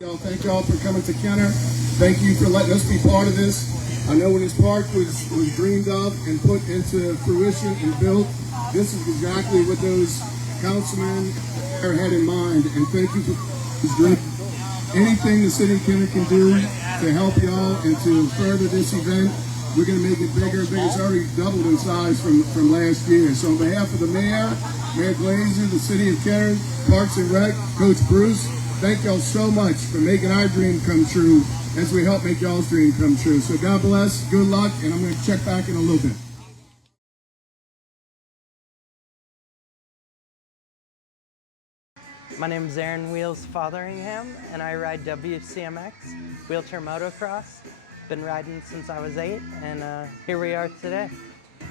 Thank y'all for coming to Kenner. Thank you for letting us be part of this. I know when this park was dreamed of and put into fruition and built, this is exactly what those councilmen had in mind. And thank you for this dream. Anything the city of Kenner can do to help y'all and to further this event, we're going to make it bigger and bigger. It's already doubled in size from last year. So on behalf of the mayor, Mayor Glazer, the city of Kenner, Parks and Rec, Coach Bruce, thank y'all so much for making our dream come true as we help make y'all's dream come true. So God bless, good luck, and I'm going to check back in a little bit. My name is Aaron Fotheringham, and I ride WCMX, wheelchair motocross. Been riding since I was 8, and here we are today.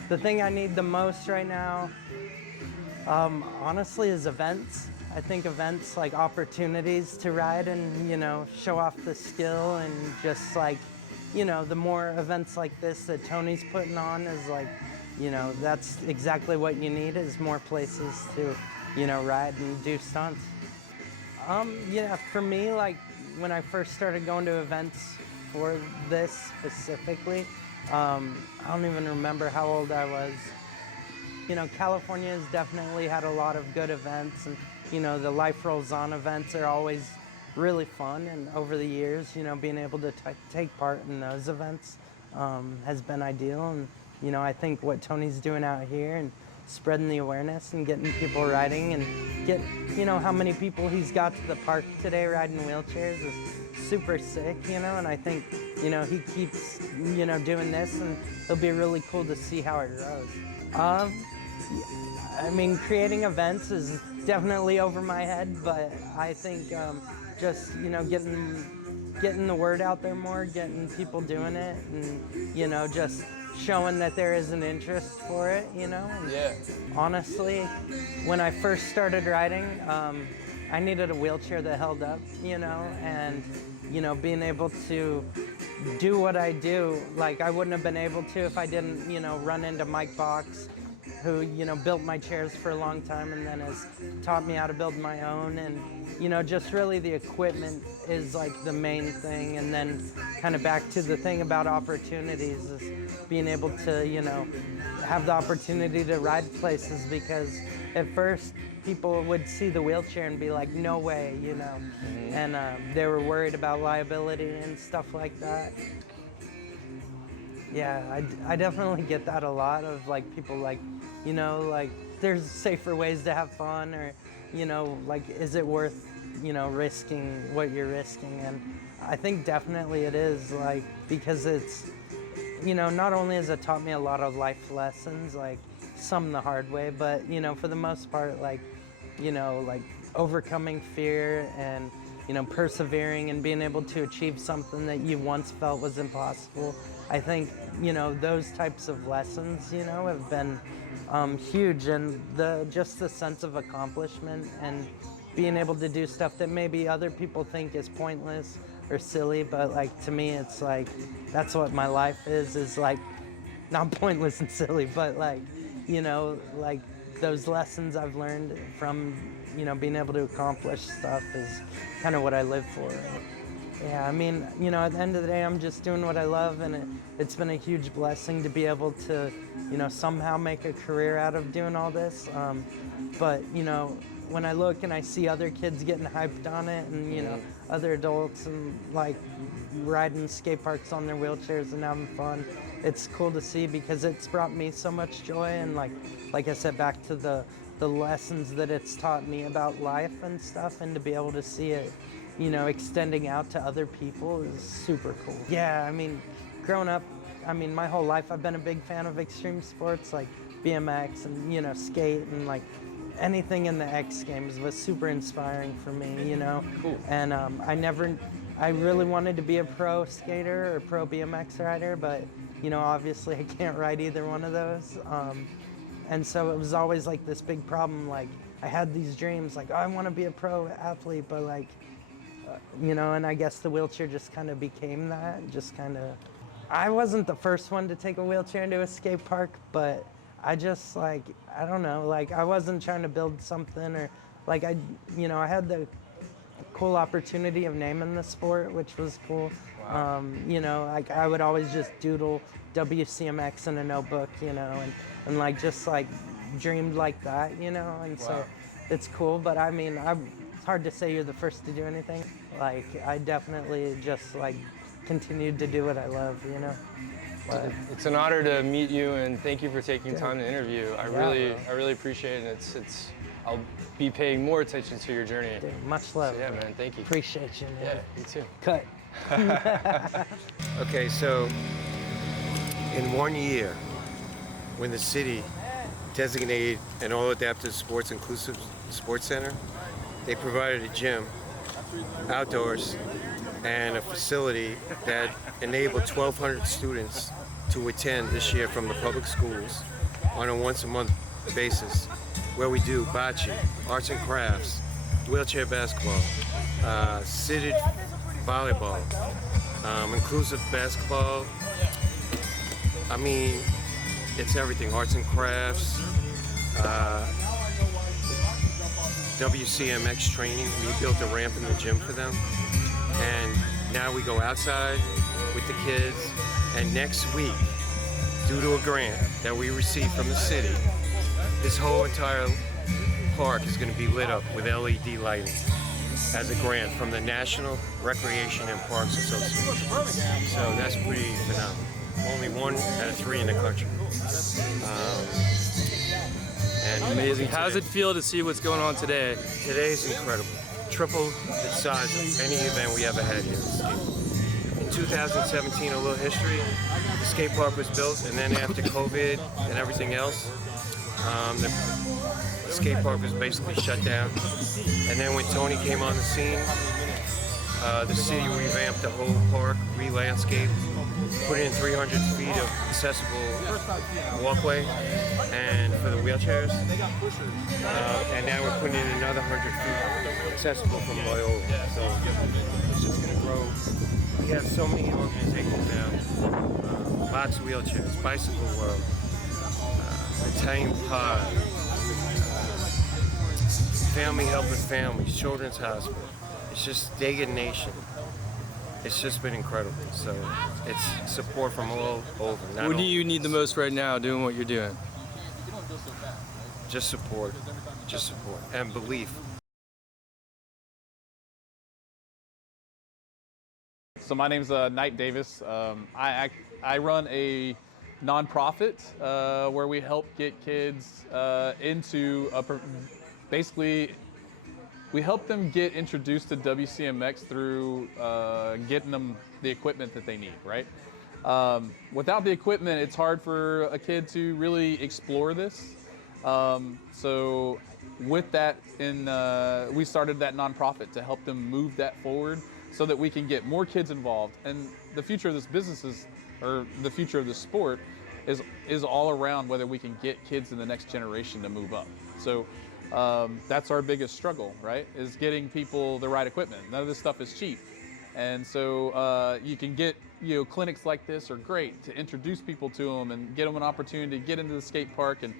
The thing I need the most right now, honestly, is events. I think events like opportunities to ride and, you know, show off the skill, and just like, you know, the more events like this that Tony's putting on is like, you know, that's exactly what you need, is more places to, you know, ride and do stunts. Yeah, for me, like when I first started going to events for this specifically, I don't even remember how old I was. You know, California has definitely had a lot of good events, and, you know, the Life Rolls On events are always really fun, and over the years, you know, being able to take part in those events has been ideal. And, you know, I think what Tony's doing out here and spreading the awareness and getting people riding, and you know, how many people he's got to the park today riding wheelchairs is super sick, you know, and I think, you know, he keeps, you know, doing this, and it'll be really cool to see how it grows. I mean, creating events is definitely over my head, but I think just, you know, getting the word out there more, getting people doing it, and, you know, just showing that there is an interest for it, you know. And yeah. Honestly, when I first started riding, I needed a wheelchair that held up, you know, and, you know, being able to do what I do, like I wouldn't have been able to if I didn't, you know, run into Mike Box, who, you know, built my chairs for a long time and then has taught me how to build my own. And, you know, just really the equipment is like the main thing. And then kind of back to the thing about opportunities is being able to, you know, have the opportunity to ride places, because at first people would see the wheelchair and be like, no way, you know, and they were worried about liability and stuff like that. Yeah, I definitely get that a lot, of like people like, you know, like there's safer ways to have fun, or, you know, like, is it worth, you know, risking what you're risking? And I think definitely it is, like, because it's, you know, not only has it taught me a lot of life lessons, like some the hard way, but, you know, for the most part, like, you know, like overcoming fear and, you know, persevering and being able to achieve something that you once felt was impossible. I think, you know, those types of lessons, you know, have been huge, and just the sense of accomplishment and being able to do stuff that maybe other people think is pointless or silly, but like to me, it's like, that's what my life is like, not pointless and silly, but like, you know, like those lessons I've learned from, you know, being able to accomplish stuff is kind of what I live for. Yeah, I mean, you know, at the end of the day, I'm just doing what I love, and it's been a huge blessing to be able to, you know, somehow make a career out of doing all this. But, you know, when I look and I see other kids getting hyped on it, and, you know, other adults and like riding skate parks on their wheelchairs and having fun, it's cool to see, because it's brought me so much joy. And like I said, back to the lessons that it's taught me about life and stuff, and to be able to see it, you know, extending out to other people is super cool. Yeah, I mean, growing up, I mean, my whole life I've been a big fan of extreme sports like BMX and, you know, skate, and like anything in the X Games was super inspiring for me, you know. Cool. And I really wanted to be a pro skater or pro BMX rider, but, you know, obviously I can't ride either one of those. And so it was always like this big problem, like I had these dreams, like, oh, I want to be a pro athlete, but like, you know, and I guess the wheelchair just kind of became that, just kind of. I wasn't the first one to take a wheelchair into a skate park, but I just like, I don't know, like I wasn't trying to build something, or like you know, I had the cool opportunity of naming the sport, which was cool. Wow. You know, like I would always just doodle WCMX in a notebook, you know, and like just like dreamed like that, you know, and Wow. so it's cool. But I mean, it's hard to say you're the first to do anything. Like I definitely just like continued to do what I love, you know. But It's an honor to meet you, and thank you for taking time to interview. I bro. really appreciate it. I'll be paying more attention to your journey. dude, much love. So, yeah, man, thank you. Appreciate you, man. Yeah, you too. Cut. Okay, so in 1 year, when the city designated an all-adaptive sports inclusive sports center, they provided a gym, outdoors, and a facility that enabled 1,200 students to attend this year from the public schools on a once-a-month basis, where we do bocce, arts and crafts, wheelchair basketball, seated volleyball, inclusive basketball. I mean, it's everything, arts and crafts, WCMX training. We built a ramp in the gym for them. And now we go outside with the kids. And next week, due to a grant that we received from the city, this whole entire park is going to be lit up with LED lighting as a grant from the National Recreation and Parks Association. So that's pretty phenomenal. Only 1 out of 3 in the country. And Amazing. How does it feel to see what's going on today? Today's incredible. Triple the size of any event we ever had here at the skate. In 2017, a little history, the skate park was built, and then after COVID and everything else, the skate park was basically shut down. And then when Tony came on the scene, the city revamped the whole park, re-landscaped, put in 300 feet of accessible walkway and for the wheelchairs. And now we're putting in another 100 feet accessible from Loyola. So it's just going to grow. We have so many organizations now. Box Wheelchairs, Bicycle World, Italian Pod, Family Helping Families, Children's Hospital. It's just Dega Nation. It's just been incredible. So it's support from all over. What do you need the most right now doing what you're doing? Just support, and belief. So my name's Knight Davis. I run a nonprofit where we help get kids into basically we help them get introduced to WCMX through getting them the equipment that they need, right? Without the equipment, it's hard for a kid to really explore this. So with that, we started that nonprofit to help them move that forward so that we can get more kids involved. And the future of this business or the future of the sport is all around whether we can get kids in the next generation to move up. So that's our biggest struggle, right? Is getting people the right equipment. None of this stuff is cheap. And so you can get, clinics like this are great to introduce people to them and get them an opportunity to get into the skate park and,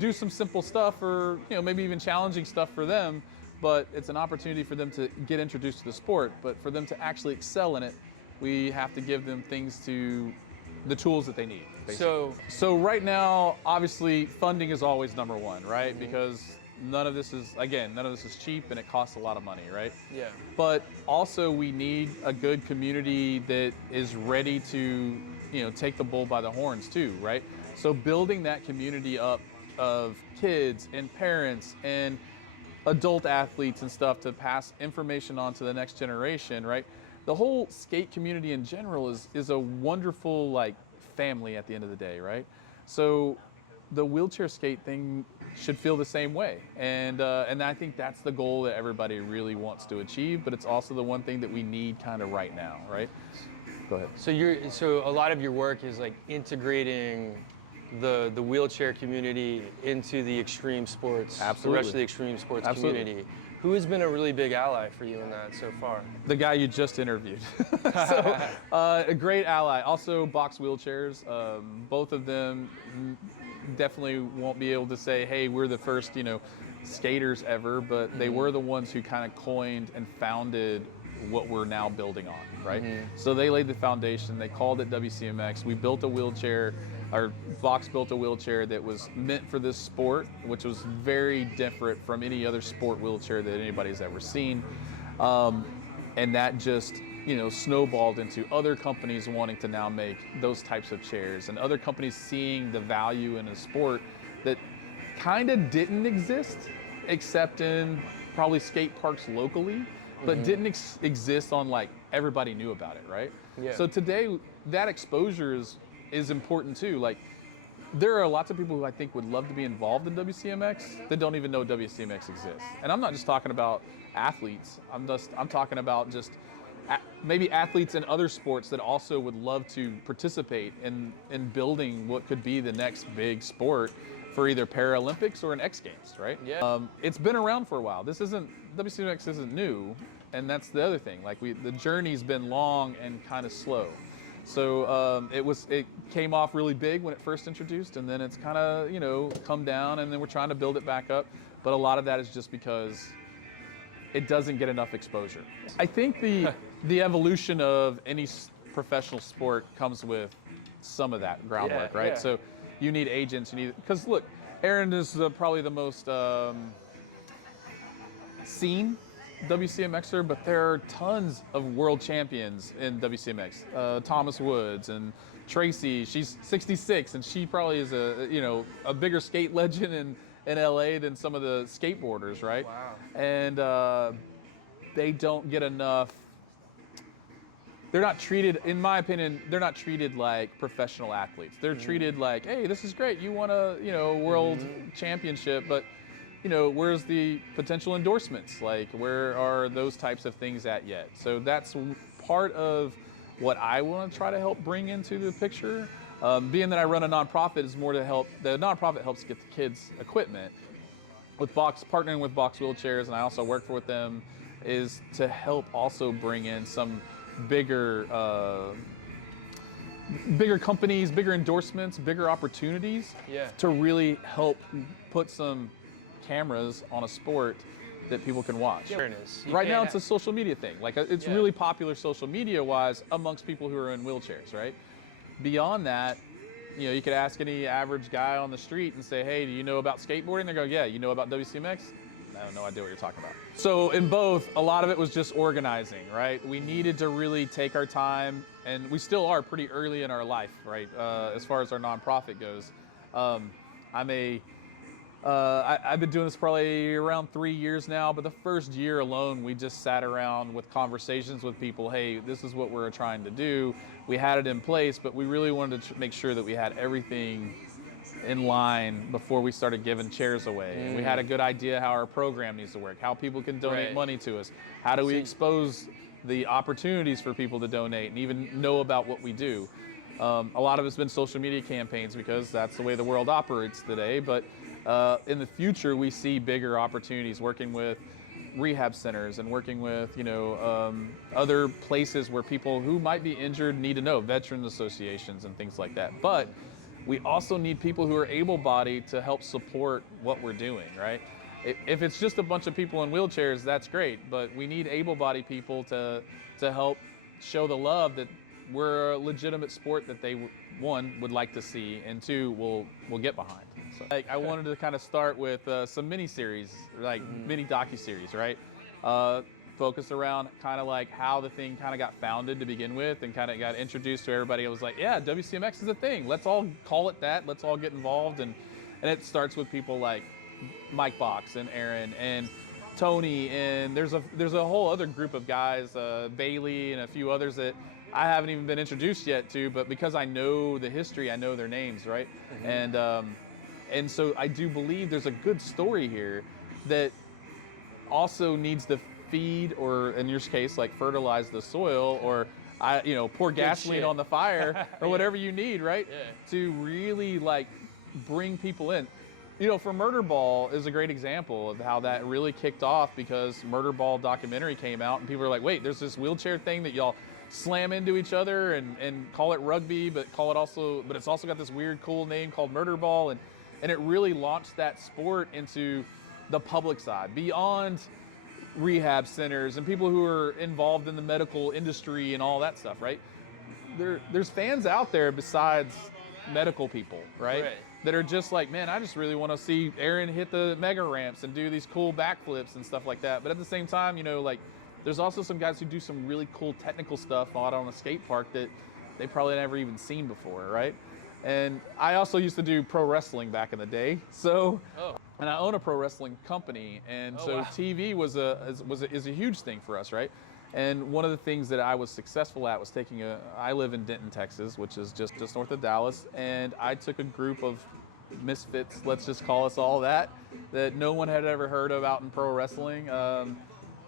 do some simple stuff or, maybe even challenging stuff for them. But it's an opportunity for them to get introduced to the sport. But for them to actually excel in it, we have to give them the tools that they need. Basically. So right now, obviously, funding is always number one, right? Because none of this is cheap and it costs a lot of money, right? Yeah. But also we need a good community that is ready to, take the bull by the horns too, right? So building that community up of kids and parents and adult athletes and stuff to pass information on to the next generation, right? The whole skate community in general is a wonderful family at the end of the day, right? So the wheelchair skate thing should feel the same way, and I think that's the goal that everybody really wants to achieve. But it's also the one thing that we need kind of right now, right? Go ahead. So a lot of your work is integrating the wheelchair community into the extreme sports, Absolutely. the rest of the extreme sports Absolutely. community. Who has been a really big ally for you in that so far? The guy you just interviewed. A great ally. Also, Box Wheelchairs. Both of them definitely won't be able to say, hey, we're the first, you know, skaters ever, but they were the ones who kind of coined and founded what we're now building on, right? So they laid the foundation. They called it WCMX. We built a wheelchair. Our Vox built a wheelchair that was meant for this sport, which was very different from any other sport wheelchair that anybody's ever seen. And that just, you know, snowballed into other companies wanting to now make those types of chairs, and other companies seeing the value in a sport that kind of didn't exist except in probably skate parks locally, but didn't exist on like everybody knew about it, right? Yeah. So today that exposure is important too. Like, there are lots of people who I think would love to be involved in WCMX that don't even know WCMX exists. And I'm not just talking about athletes. I'm talking about just maybe athletes in other sports that also would love to participate in building what could be the next big sport for either Paralympics or an X Games, right? Yeah. It's been around for a while. WCMX isn't new, and that's the other thing. Like, the journey's been long and kind of slow. So it came off really big when it first introduced, and then it's kind of, you know, come down, and then we're trying to build it back up. But a lot of that is just because it doesn't get enough exposure. I think the evolution of any professional sport comes with some of that groundwork, Yeah, right? yeah. So you need agents, because look, Aaron is probably the most seen WCMXer, but there are tons of world champions in WCMX. Thomas Woods and Tracy, she's 66, and she probably is a bigger skate legend in LA than some of the skateboarders, right? Wow. And they don't get enough. They're not treated, in my opinion, they're not treated like professional athletes. They're treated like, hey, this is great. You won a world championship, but where's the potential endorsements? Like, where are those types of things at yet? So that's part of what I want to try to help bring into the picture. Being that I run a nonprofit is more to help. The nonprofit helps get the kids equipment. With partnering with Box Wheelchairs, and I also work with them, is to help also bring in some bigger companies, bigger endorsements, bigger opportunities to really help put some cameras on a sport that people can watch. Right now it's a social media thing. Like, it's really popular social media wise amongst people who are in wheelchairs, right? Beyond that, you could ask any average guy on the street and say, hey, do you know about skateboarding? They go, yeah. You know about WCMX? I have no idea what you're talking about. So in both, a lot of it was just organizing, right? We needed to really take our time, and we still are pretty early in our life, right? As far as our nonprofit goes. I've been doing this probably around 3 years now, but the first year alone, we just sat around with conversations with people. Hey, this is what we're trying to do. We had it in place, but we really wanted to make sure that we had everything in line before we started giving chairs away. And we had a good idea how our program needs to work, how people can donate money to us, how do we expose the opportunities for people to donate and even know about what we do. A lot of it's been social media campaigns because that's the way the world operates today, but in the future, we see bigger opportunities working with rehab centers and working with, other places where people who might be injured need to know, veteran associations and things like that. But we also need people who are able-bodied to help support what we're doing, right? If it's just a bunch of people in wheelchairs, that's great, but we need able-bodied people to help show the love that we're a legitimate sport that they, one, would like to see, and two, will get behind. So, I wanted to kind of start with some mini-series, mini docu-series, right? Focused around kind of like how the thing kind of got founded to begin with and kind of got introduced to everybody. It was like, yeah, WCMX is a thing. Let's all call it that. Let's all get involved. And it starts with people like Mike Box and Aaron and Tony. And there's a whole other group of guys, Bailey and a few others that I haven't even been introduced yet to, but because I know the history, I know their names, right? And so I do believe there's a good story here that also needs to feed, or in your case, like fertilize the soil, or pour gasoline on the fire, or whatever you need, right? To really bring people in. For Murder Ball is a great example of how that really kicked off, because Murder Ball documentary came out and people were like, wait, there's this wheelchair thing that y'all slam into each other and call it rugby, but it's also got this weird cool name called Murder Ball. and it really launched that sport into the public side, beyond rehab centers and people who are involved in the medical industry and all that stuff, right? There's fans out there besides medical people, right? That are just like, man, I just really want to see Aaron hit the mega ramps and do these cool backflips and stuff like that. But at the same time, you know, like, there's also some guys who do some really cool technical stuff out on a skate park that they probably never even seen before, right? And I also used to do pro wrestling back in the day, so and I own a pro wrestling company, and so TV is a huge thing for us, right? And one of the things that I was successful at was I live in Denton, Texas, which is just north of Dallas, and I took a group of misfits, let's just call us all that no one had ever heard of out in pro wrestling,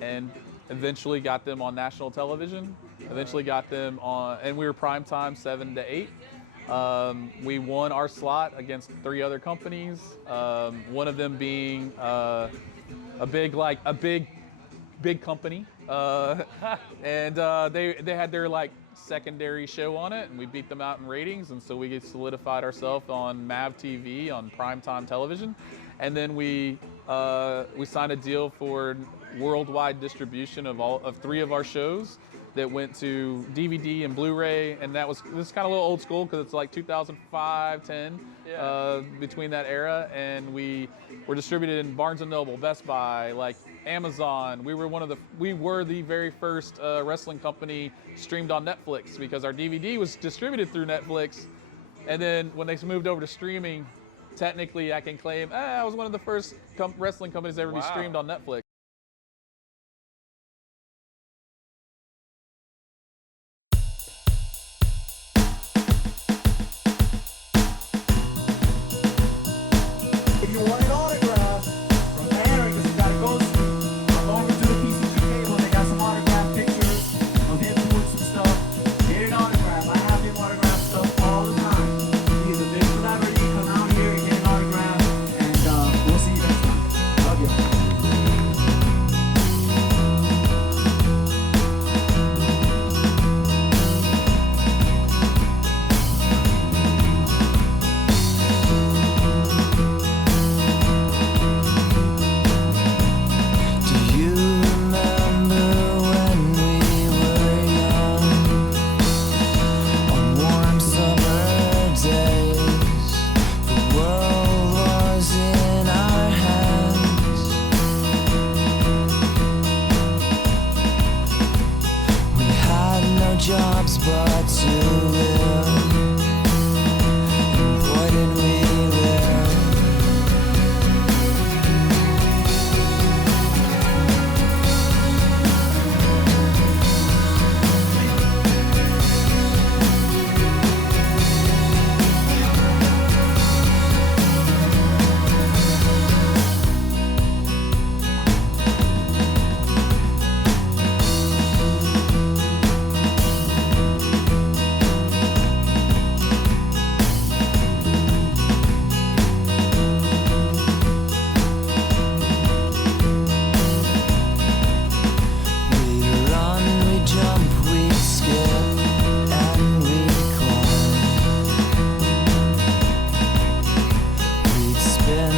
and eventually got them on national television, eventually got them on, and we were prime time 7 to 8. We won our slot against 3 other companies, one of them being a big company, and they had their like secondary show on it, and we beat them out in ratings, and so we solidified ourselves on MAV TV, on primetime television, and then we signed a deal for worldwide distribution of 3 of our shows that went to DVD and Blu-ray, and this is kind of a little old school because it's like 2005, 10, between that era, and we were distributed in Barnes & Noble, Best Buy, like Amazon. We were the very first wrestling company streamed on Netflix, because our DVD was distributed through Netflix, and then when they moved over to streaming, technically I can claim I was one of the first wrestling companies to ever be streamed on Netflix. If you want an autograph from Aaron, because you gotta go over to the PCG table, they got some autograph pictures of him doing some stuff. Get an autograph. I have him autograph stuff all the time. He's a big celebrity. Come out here and get an autograph, and we'll see you next time. Love you. Jobs but to live, and boy did we live. We'd spin,